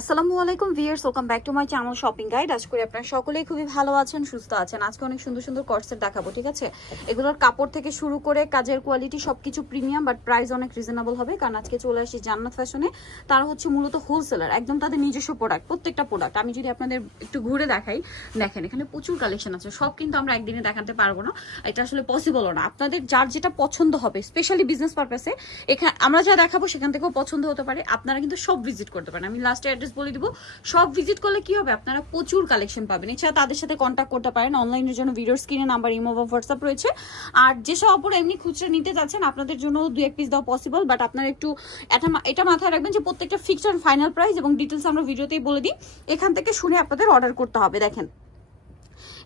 আসসালামু আলাইকুম viewers welcome back to my channel shopping guide. আজ করি আপনারা সকলেই খুবই ভালো আছেন, সুস্থ আছেন। আজকে অনেক সুন্দর সুন্দর কর্সেট দেখাবো, ঠিক আছে? এগুলোর কাপড় থেকে শুরু করে কাজের কোয়ালিটি সবকিছু প্রিমিয়াম বাট প্রাইস অনেক রিজনেবল হবে, কারণ আজকে চলে আসি জান্নাত ফ্যাশনে তারা হচ্ছে মূলত হোলসেলার একদম তাদের নিজস্ব প্রোডাক্ট প্রত্যেকটা প্রোডাক্ট আমি যদি আপনাদের একটু ঘুরে দেখাই, দেখেন, এখানে প্রচুর কালেকশন আছে। সব কিন্তু আমরা একদিনে দেখাতে পারব না, এটা আসলে পসিবলও না। আপনাদের যার যেটা পছন্দ হবে স্পেশালি বিজনেস পারপাসে এখানে আমরা যা দেখাবো সেখান থেকেও পছন্দ হতে পারে, আপনারা কিন্তু সব ভিজিট করতে পারেন। আমি লাস্টে অ্যাড্রেস বলে দিব। সব ভিজিট করলে কি হবে? আপনারা প্রচুর কালেকশন পাবেন। এছাড়া তাদের সাথে কন্ট্যাক্ট করতে পারেন। অনলাইনের জন্য ভিডিওর স্ক্রিনে নাম্বার ইমো বা হোয়াটসঅ্যাপ রয়েছে। আর যেসব অপর এমনি খুচরা নিতে যাচ্ছেন, আপনাদের জন্য দু এক পিস দেওয়া পসিবল বাট আপনারা একটু এটা এটা মাথায় রাখবেন যে প্রত্যেকটা ফিক্সড অ্যান্ড ফাইনাল প্রাইস এবং ডিটেলস আমরা ভিডিওতেই বলে দিই। এখান থেকে শুনে আপনাদের অর্ডার করতে হবে, দেখেন।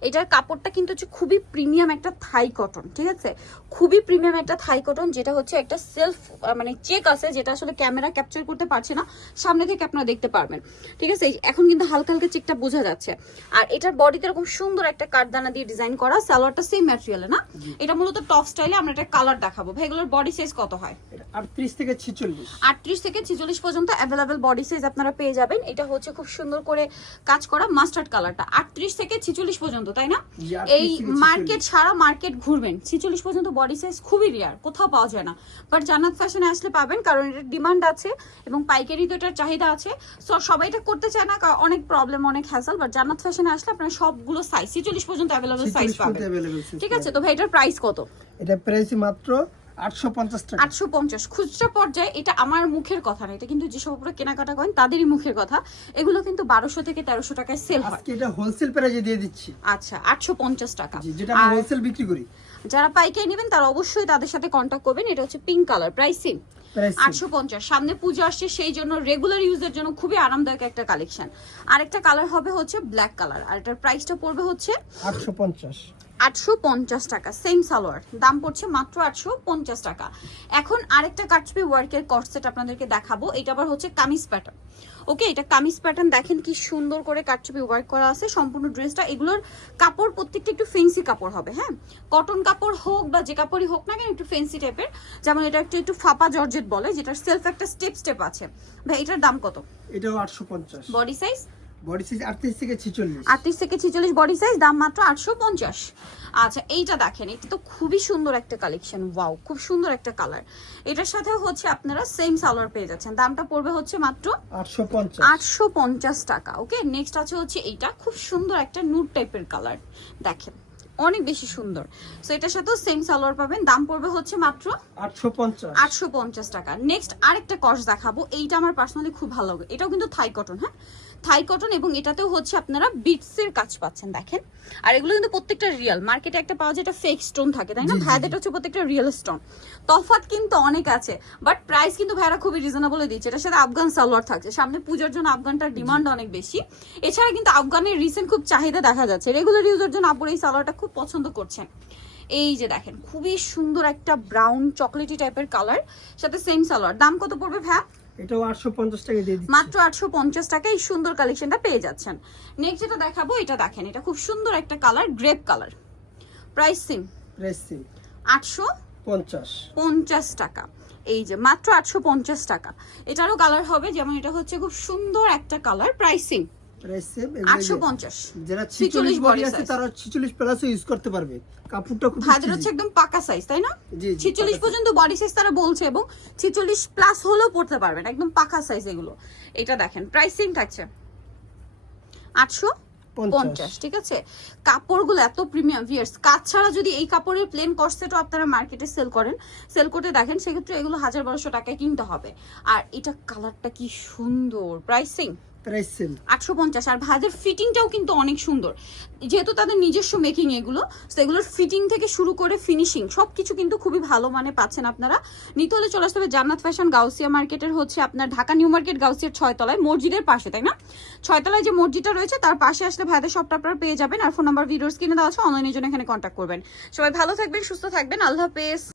এটার কাপড়টা কিন্তু হচ্ছে খুবই প্রিমিয়াম একটা থাই কটন ঠিক আছে? খুবই প্রিমিয়াম একটা থাই কটন যেটা হচ্ছে একটা সেলফ মানে চেক আছে যেটা আসলে ক্যামেরা ক্যাপচার করতে পারছে না। সামনে থেকে আপনারা দেখতে পারবেন ঠিক আছে? এখন কিন্তু হালকা হালকা চেকটা বোঝা যাচ্ছে। আর এটার বডিতে এরকম সুন্দর একটা কাঠদানা দিয়ে ডিজাইন করা সালোয়ারটা সেম ম্যাটেরিয়ালে না? এটা মূলত টপ স্টাইলে আমরা একটা কালার দেখাবো। ভাই এগুলোর বডি সাইজ কত হয়? আটত্রিশ থেকে ছিচল্লিশ। আটত্রিশ থেকে ছিচল্লিশ পর্যন্ত অ্যাভেলেবেল বডি সাইজ আপনারা পেয়ে যাবেন। এটা হচ্ছে খুব সুন্দর করে কাজ করা মাস্টার্ড কালারটা আটত্রিশ থেকে ছিচল্লিশ পর্যন্ত তাই না? এই মার্কেট সারা মার্কেট ঘুরবেন। ছিচল্লিশ পর্যন্ত বডি সাইজ খুবই রেয়ার কোথাও পাওয়া যায় না। বাট জান্নাত ফ্যাশনে আসলে পাবেন কারণ এটার ডিমান্ড আছে এবং পাইকারি তো এটার চাহিদা আছে। সো সবাই এটা করতে চায় না অনেক প্রবলেম অনেক হ্যাসাল বাট জান্নাত ফ্যাশনে আসলে আপনার সবগুলো সাইজ ছিচল্লিশ পর্যন্ত অ্যাভেলেবল সাইজ 46 পাবেন। ঠিক আছে তো ভাই এটার প্রাইস কত? এটা প্রাইস মাত্র আটশো পঞ্চাশ টাকা। আটশো পঞ্চাশ। খুচরা পর্যায়ে এটা আমার মুখের কথা না এটা কিন্তু যেসব উপরে কেনাকাটা করেন তাদেরই মুখের কথা। এগুলো কিন্তু বারোশো থেকে তেরোশো টাকায় সেল হয়। আজকে এটা হোলসেল প্রাইসে দিয়ে দিচ্ছি। আচ্ছা আটশো পঞ্চাশ টাকা। জি যেটা আমরা হোলসেল বিক্রি করি। যারা পাইকারি নেবেন তারা অবশ্যই তাদের সাথে কন্ট্যাক্ট করবেন। এটা হচ্ছে পিঙ্ক কালার প্রাইস সেম আটশো পঞ্চাশ। সামনে পুজো আসছে সেই জন্য রেগুলার ইউজের জন্য খুবই আরামদায়ক একটা কালেকশন আরেকটা কালার হবে হচ্ছে ব্ল্যাক কালার আর এটার প্রাইসটা পড়বে হচ্ছে আটশো পঞ্চাশ। আটশো পঞ্চাশ টাকা সেম সালোয়ার। দাম পড়ছে মাত্র আটশো পঞ্চাশ টাকা। এখন আরেকটা কাটছবি ওয়ার্কের কটসেট আপনাদেরকে দেখাবো। এটা আবার হচ্ছে কামিজ প্যাটার্ন ওকে এটা কামিজ প্যাটার্ন দেখেন কি সুন্দর করে কাটছবি ওয়ার্ক করা আছে। সম্পূর্ণ ড্রেসটা এগুলোর কাপড় প্রত্যেকটা একটু ফেন্সি কাপড় হবে হ্যাঁ? কটন কাপড় হোক বা যে কাপড়ই হোক না কেন একটু ফেন্সি টাইপের যেমন এটা একটু একটু ফাপা জর্জেট বলে যেটার সেলফ একটা স্টেপ স্টেপ আছে। ভাই এটার দাম কত? এটাও আটশো পঞ্চাশ। বডি সাইজ বডি সাইজ থেকে বডি সাইজ দাম মাত্র আটশো পঞ্চাশ। আচ্ছা এইটা দেখেন এটা তো খুবই সুন্দর একটা কালেকশন ওয়াও খুব সুন্দর একটা কালার এটার হচ্ছে আপনারা সেম সালোয়ার পেয়ে যাচ্ছেন। দামটা পড়বে হচ্ছে মাত্র আটশো পঞ্চাশ। আটশো পঞ্চাশ টাকা ওকে নেক্সট আছে হচ্ছে এইটা খুব সুন্দর একটা নুট টাইপের কালার দেখেন অনেক বেশি সুন্দর। সো এটার সাথেও সেম সালোয়ার পাবেন দাম পড়বে হচ্ছে মাত্র আটশো পঞ্চাশ। আটশো পঞ্চাশ টাকা। নেক্সট আরেকটা কস দেখাবো এইটা আমার পার্সোনালি খুব ভালো লাগে এটাও কিন্তু থাই কটন হ্যাঁ? থাই কটন এবং এটাতেও হচ্ছে আপনারা বিটসের কাজ পাচ্ছেন দেখেন। আর এগুলো কিন্তু প্রত্যেকটা রিয়েল মার্কেটে একটা পাওয়া যায় এটা ফেক স্টোন থাকে তাই না? ভাইদের হচ্ছে প্রত্যেকটা রিয়েল স্টোন তফাৎ কিন্তু অনেক আছে বাট প্রাইস কিন্তু ভাইরা খুবই রিজনেবল দিচ্ছে। এটার সাথে আফগান সালোয়ার থাকছে। সামনে পুজোর জন্য আফগানটার ডিমান্ড অনেক বেশি। এছাড়া কিন্তু আফগানের রিসেন্ট খুব চাহিদা দেখা যাচ্ছে। রেগুলার ইউজের জন্য আপুর এই সালোয়ারটা খুব পছন্দ করছেন। এই যে দেখেন খুবই সুন্দর একটা ব্রাউন চকলেটি টাইপের কালার সাথে সেম সালোয়ার। দাম কত পড়বে ভ্যা এটাও আটশো পঞ্চাশ টাকা দিয়ে দিচ্ছি। মাত্র আটশো পঞ্চাশ টাকা এই সুন্দর কালেকশনটা পেয়ে যাচ্ছেন। নেক্সট যেটা দেখাবো এটা দেখেন এটা খুব সুন্দর একটা colour grape colour price same price same আটশো পঞ্চাশ পঞ্চাশ টাকা। এই যে মাত্র আটশো পঞ্চাশ টাকা। এটারও কালার হবে যেমন এটা হচ্ছে খুব সুন্দর একটা কালার প্রাইসিং প্রাইস সেম পঞ্চাশ। যারা 46 ছিচল্লিশ body বডি আছে size। তারা ছিচল্লিশ প্লাসও ইউজ করতে পারবে। কাপড়টা খুব ভাইদের হচ্ছে একদম পাকা সাইজ তাই না? জি, জি, ছিচল্লিশ পাকা পর্যন্ত বডি সাইজ তারা বলছে এবং ছিচল্লিশ প্লাস হলেও পড়তে পারবেন একদম পাকা সাইজ এগুলো। এটা দেখেন প্রাইসিং থাকছে। আটশো পঞ্চাশ। পঞ্চাশ ঠিক আছে? কাপড়গুলো এত প্রিমিয়াম ভিয়ার্স কাজ ছাড়া যদি এই কাপড়ের প্লেন আপনারা মার্কেটে সেল করেন সেল করতে দেখেন সেক্ষেত্রে এগুলো হাজার বারোশো টাকায় কিনতে হবে। আর এটা কালারটা কি সুন্দর প্রাইসিং প্রাইস সেম আটশো পঞ্চাশ। আর ভাইদের ফিটিংটাও কিন্তু অনেক সুন্দর। যেহেতু তাদের নিজস্ব মেকিং এগুলো সেগুলোর ফিটিং থেকে শুরু করে ফিনিশিং সব কিছু কিন্তু খুবই ভালো মানে পাচ্ছেন আপনারা। নিতে হলে চলে আসতে হবে জান্নাত ফ্যাশন গাউসিয়া মার্কেটের হচ্ছে আপনার ঢাকা নিউ মার্কেট গাউসিয়ার ছয়তলায় মসজিদের পাশে, তাই না? ছয়তলায় যে মসজিদটা রয়েছে, তার পাশে আসলে ভাইদের সবটা আপনারা পেয়ে যাবেন। আর ফোন নাম্বার ভিডিওস কিনে দেওয়া আছে অনলাইনের জন্য এখানে কন্ট্যাক্ট করবেন। সবাই ভালো থাকবেন, সুস্থ থাকবেন। আল্লাহ হাফেজ।